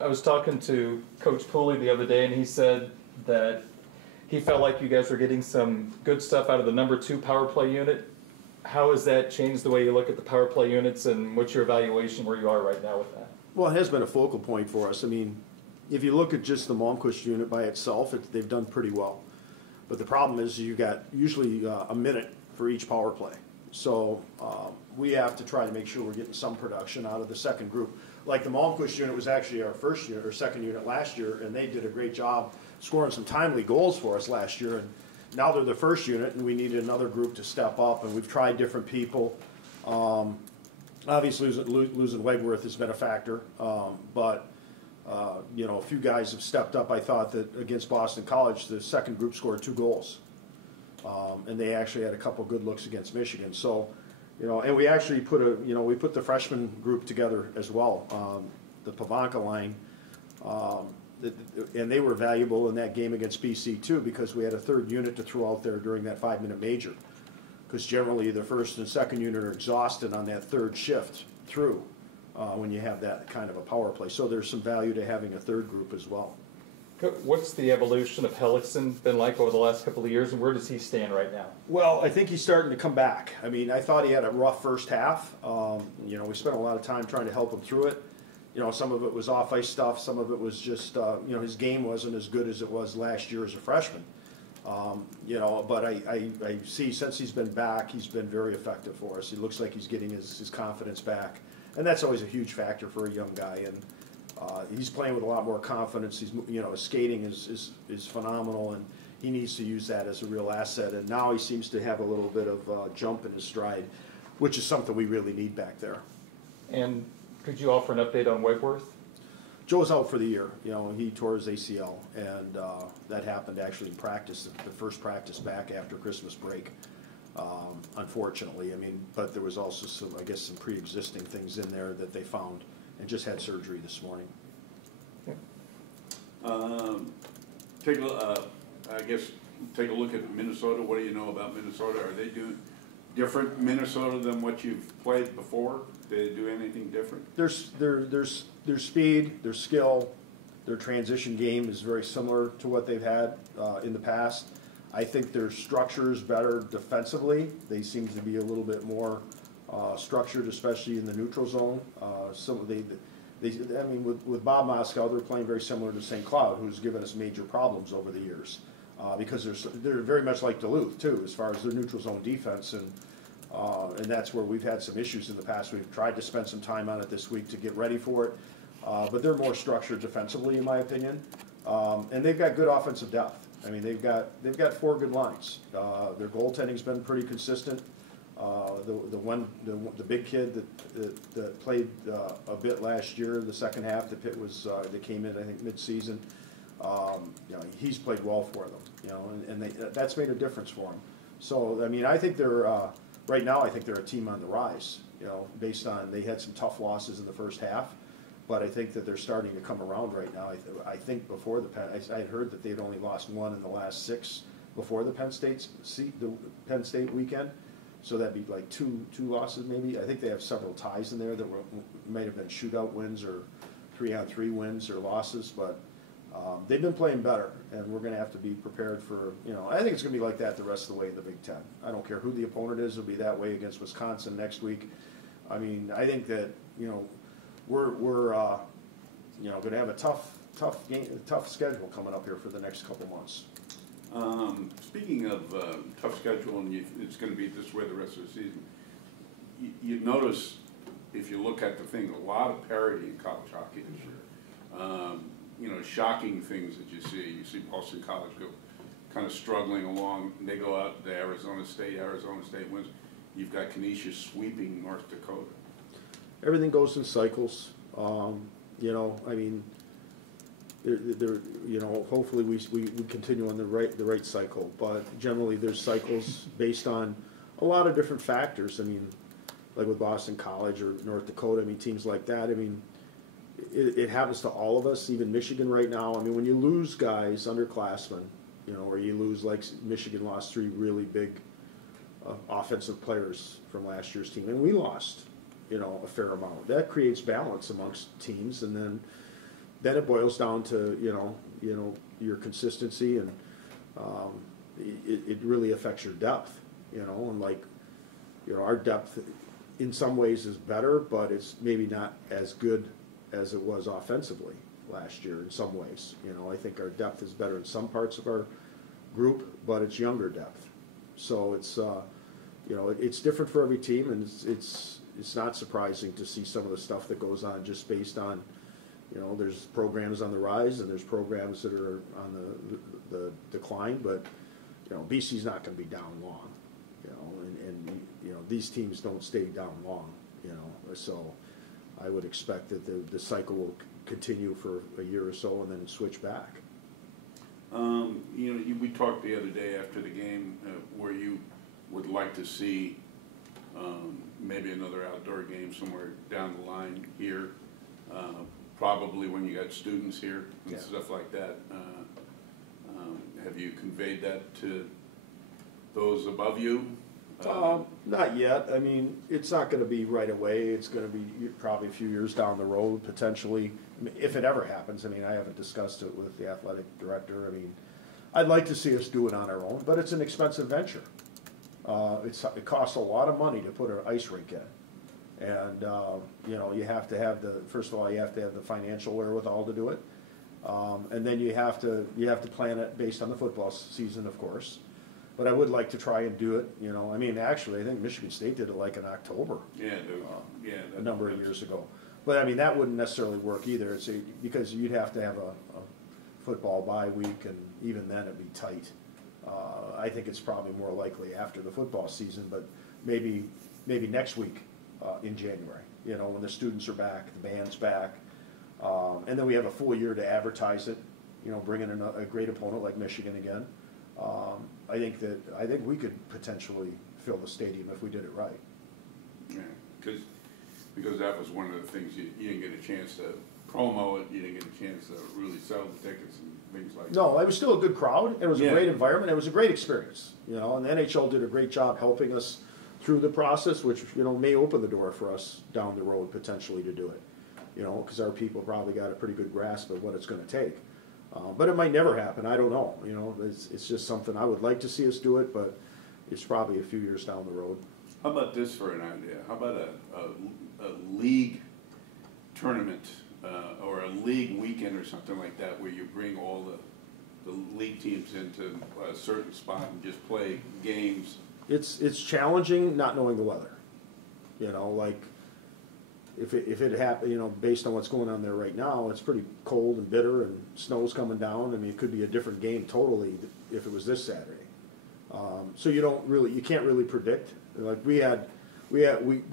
I was talking to Coach Pooley the other day, and he said that he felt like you guys were getting some good stuff out of the number 2 power play unit. How has that changed the way you look at the power play units, and what's your evaluation where you are right now with that? Well, it has been a focal point for us. I mean, if you look at just the Malmquist unit by itself, they've done pretty well. But the problem is you got usually a minute for each power play. So we have to try to make sure we're getting some production out of the second group. Like the Malmquist unit was actually our first unit or second unit last year, and they did a great job scoring some timely goals for us last year. And now they're the first unit, and we needed another group to step up, and we've tried different people. Obviously, losing Wegworth has been a factor, but you know, a few guys have stepped up. I thought that against Boston College, the second group scored 2 goals, and they actually had a couple good looks against Michigan. So, you know, and we actually put we put the freshman group together as well, the Pavanka line, and they were valuable in that game against BC too, because we had a third unit to throw out there during that 5-minute major. Because generally the first and second unit are exhausted on that third shift through when you have that kind of a power play. So there's some value to having a third group as well. What's the evolution of Hellickson been like over the last couple of years, and where does he stand right now? Well, I think he's starting to come back. I mean, I thought he had a rough first half. You know, we spent a lot of time trying to help him through it. You know, some of it was off-ice stuff. Some of it was just, you know, his game wasn't as good as it was last year as a freshman. You know, but I see since he's been back, he's been very effective for us. He looks like he's getting his confidence back, and that's always a huge factor for a young guy. And he's playing with a lot more confidence. He's, you know, his skating is phenomenal, and he needs to use that as a real asset. And now he seems to have a little bit of jump in his stride, which is something we really need back there. And could you offer an update on Wegworth? Joe's out for the year. You know, he tore his ACL, and that happened actually in practice, the first practice back after Christmas break. Unfortunately, I mean, but there was also some, I guess, some pre-existing things in there that they found, and just had surgery this morning. Take a look at Minnesota. What do you know about Minnesota? Are they doing different Minnesota than what you've played before? Did they do anything different? Their speed, their skill, their transition game is very similar to what they've had in the past. I think their structure is better defensively. They seem to be a little bit more structured, especially in the neutral zone. I mean, with Bob Moscow, they're playing very similar to St. Cloud, who's given us major problems over the years, because they're very much like Duluth too, as far as their neutral zone defense, and that's where we've had some issues in the past. We've tried to spend some time on it this week to get ready for it, but they're more structured defensively, in my opinion, and they've got good offensive depth. I mean, they've got 4 good lines. Their goaltending's been pretty consistent. The big kid that played a bit last year, the second half, that came in, I think, mid-season. You know, he's played well for them. You know, and that's made a difference for them. So I mean, I think they're right now. I think they're a team on the rise. You know, based on they had some tough losses in the first half, but I think that they're starting to come around right now. I think before I had heard that they'd only lost 1 in the last 6 before the Penn State weekend. So that'd be like two losses maybe. I think they have several ties in there that might have been shootout wins or 3-on-3 wins or losses, but they've been playing better, and we're going to have to be prepared for, you know, I think it's going to be like that the rest of the way in the Big Ten. I don't care who the opponent is, it'll be that way against Wisconsin next week. I mean, I think that, you know, we're you know, going to have a tough schedule coming up here for the next couple months. Speaking of tough schedule, and it's going to be this way the rest of the season, you notice, if you look at the thing, a lot of parity in college hockey this year. You know, shocking things that you see. You see Boston College go kind of struggling along, and they go out to Arizona State wins. You've got Canisius sweeping North Dakota. Everything goes in cycles. You know, I mean, you know, hopefully we continue on the right cycle, but generally there's cycles based on a lot of different factors. I mean, like with Boston College or North Dakota, I mean, teams like that, I mean, it happens to all of us, even Michigan right now. I mean, when you lose guys, underclassmen, you know, or you lose, like Michigan lost 3 really big offensive players from last year's team, and we lost, you know, a fair amount. That creates balance amongst teams, and then then it boils down to, your consistency, and it really affects your depth, and like, our depth in some ways is better, but it's maybe not as good as it was offensively last year in some ways. I think our depth is better in some parts of our group, but it's younger depth. So it's, it's different for every team, and it's not surprising to see some of the stuff that goes on just based on, there's programs on the rise and there's programs that are on the decline, but, BC's not going to be down long, and these teams don't stay down long, so I would expect that the cycle will continue for a year or so and then switch back. We talked the other day after the game where you would like to see maybe another outdoor game somewhere down the line here, probably when you got students here and stuff like that. Have you conveyed that to those above you? Not yet. I mean, it's not going to be right away. It's going to be probably a few years down the road, potentially, if it ever happens. I mean, I haven't discussed it with the athletic director. I mean, I'd like to see us do it on our own, but it's an expensive venture. It costs a lot of money to put an ice rink in, and you have to have first of all, you have to have the financial wherewithal to do it, and then you have to plan it based on the football season, of course. But I would like to try and do it. I mean, actually, I think Michigan State did it like in October. A number of years ago. But I mean, that wouldn't necessarily work either. Because you'd have to have a football bye week, and even then it'd be tight. I think it's probably more likely after the football season, but maybe next week in January. When the students are back, the band's back, and then we have a full year to advertise it. Bring in a great opponent like Michigan again. I think we could potentially fill the stadium if we did it right. Yeah, because that was one of the things you didn't get a chance to promo it. You didn't get a chance to really sell the tickets and things like that. No, it was still a good crowd. It was a great environment. It was a great experience. And the NHL did a great job helping us through the process, which may open the door for us down the road potentially to do it. Because our people probably got a pretty good grasp of what it's going to take. But it might never happen. I don't know. It's just something I would like to see us do it, but it's probably a few years down the road. How about this for an idea? How about a league tournament or a league weekend or something like that, where you bring all the league teams into a certain spot and just play games? It's challenging not knowing the weather. Like if it happened, based on what's going on there right now, it's pretty cold and bitter and snow's coming down. I mean, it could be a different game totally if it was this Saturday. So you can't really predict. Like we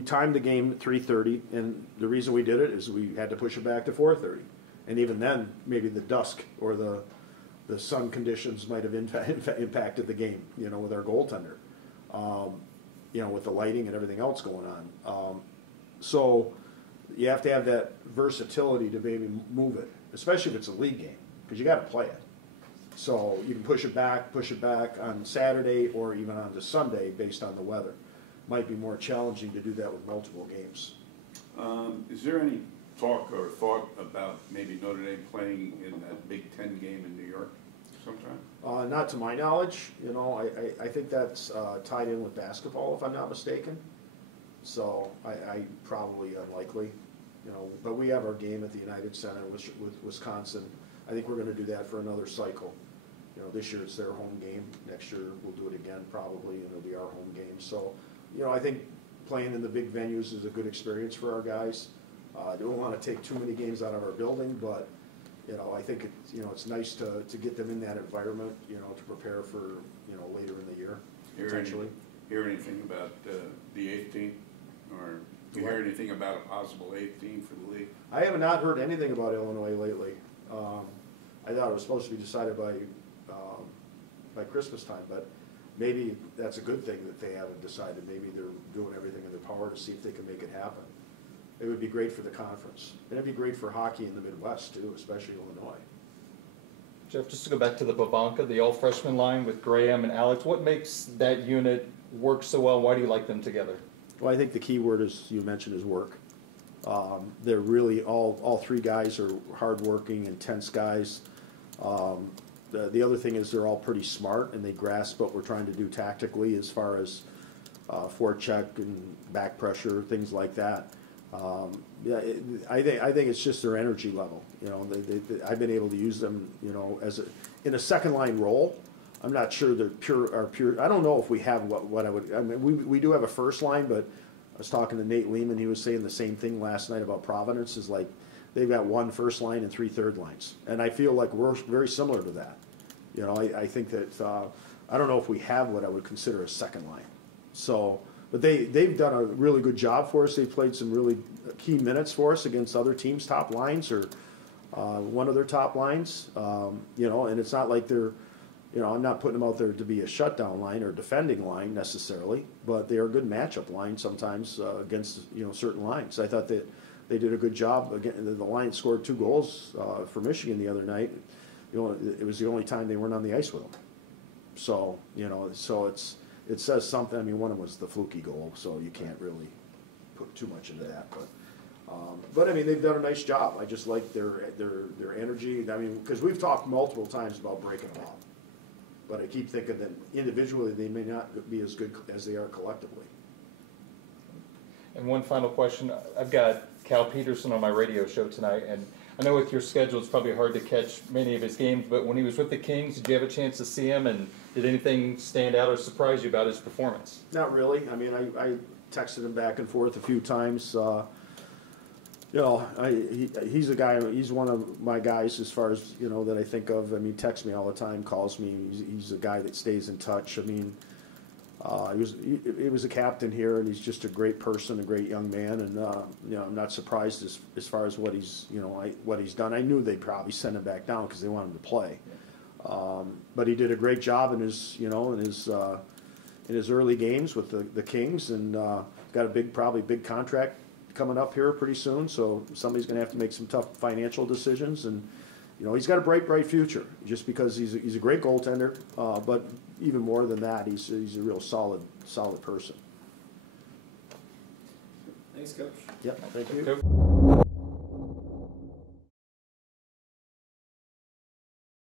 timed the game at 3:30, and the reason we did it is we had to push it back to 4:30, and even then maybe the dusk or the sun conditions might have impacted the game. With our goaltender, with the lighting and everything else going on. So you have to have that versatility to maybe move it, especially if it's a league game, because you got to play it. So you can push it back on Saturday or even on to Sunday based on the weather. Might be more challenging to do that with multiple games. Is there any talk or thought about maybe Notre Dame playing in that Big Ten game in New York sometime? Not to my knowledge. I think that's tied in with basketball, if I'm not mistaken. So I probably unlikely, but we have our game at the United Center with Wisconsin. I think we're going to do that for another cycle. This year it's their home game. Next year we'll do it again probably, and it'll be our home game. So, I think playing in the big venues is a good experience for our guys. I don't want to take too many games out of our building, but I think it's nice to get them in that environment, to prepare for later in the year potentially. Hear anything about the 8th team? Or you hear anything about a possible 8th team for the league? I have not heard anything about Illinois lately. I thought it was supposed to be decided by Christmas time, but maybe that's a good thing that they haven't decided. Maybe they're doing everything in their power to see if they can make it happen. It would be great for the conference. And it'd be great for hockey in the Midwest too, especially Illinois. Jeff, just to go back to the Babanka, the all-freshman line with Graham and Alex, what makes that unit work so well? Why do you like them together? Well, I think the key word, as you mentioned, is work. They're really, all three guys are hardworking, intense guys. The other thing is they're all pretty smart and they grasp what we're trying to do tactically as far as forecheck and back pressure, things like that. Yeah, I think it's just their energy level. You know, I've been able to use them, you know, in a second line role. I'm not sure they're pure. I don't know if we have what I would. I mean, we do have a first line, but I was talking to Nate Lehman. He was saying the same thing last night about Providence. Is like they've got one first line and 3 third lines, and I feel like we're very similar to that. You know, I think that I don't know if we have what I would consider a second line. So, but they've done a really good job for us. They've played some really key minutes for us against other teams' top lines or one of their top lines. You know, and it's not like they're, you know, I'm not putting them out there to be a shutdown line or defending line necessarily, but they are a good matchup line sometimes against, you know, certain lines. I thought that they did a good job. Again, the Lions scored 2 goals for Michigan the other night. You know, it was the only time they weren't on the ice with them. So, you know, so it says something. I mean, one of them was the fluky goal, so you can't really put too much into that. But I mean, they've done a nice job. I just like their energy. I mean, because we've talked multiple times about breaking them up, but I keep thinking that individually they may not be as good as they are collectively. And one final question. I've got Cal Peterson on my radio show tonight, and I know with your schedule it's probably hard to catch many of his games, but when he was with the Kings, did you have a chance to see him, and did anything stand out or surprise you about his performance? Not really. I mean, I texted him back and forth a few times. You know, he's a guy. He's one of my guys as far as, you know, that I think of. I mean, he texts me all the time, calls me. He's a guy that stays in touch. I mean, he was a captain here, and he's just a great person, a great young man. And you know, I'm not surprised as far as what he's, you know, what he's done. I knew they'd probably send him back down because they want him to play. But he did a great job in his, you know, in his early games with the Kings, and got a probably big contract coming up here pretty soon. So somebody's going to have to make some tough financial decisions, and you know, he's got a bright future. Just because he's a great goaltender, but even more than that, he's a real solid person. Thanks, Coach. Yep, thank you. Coach.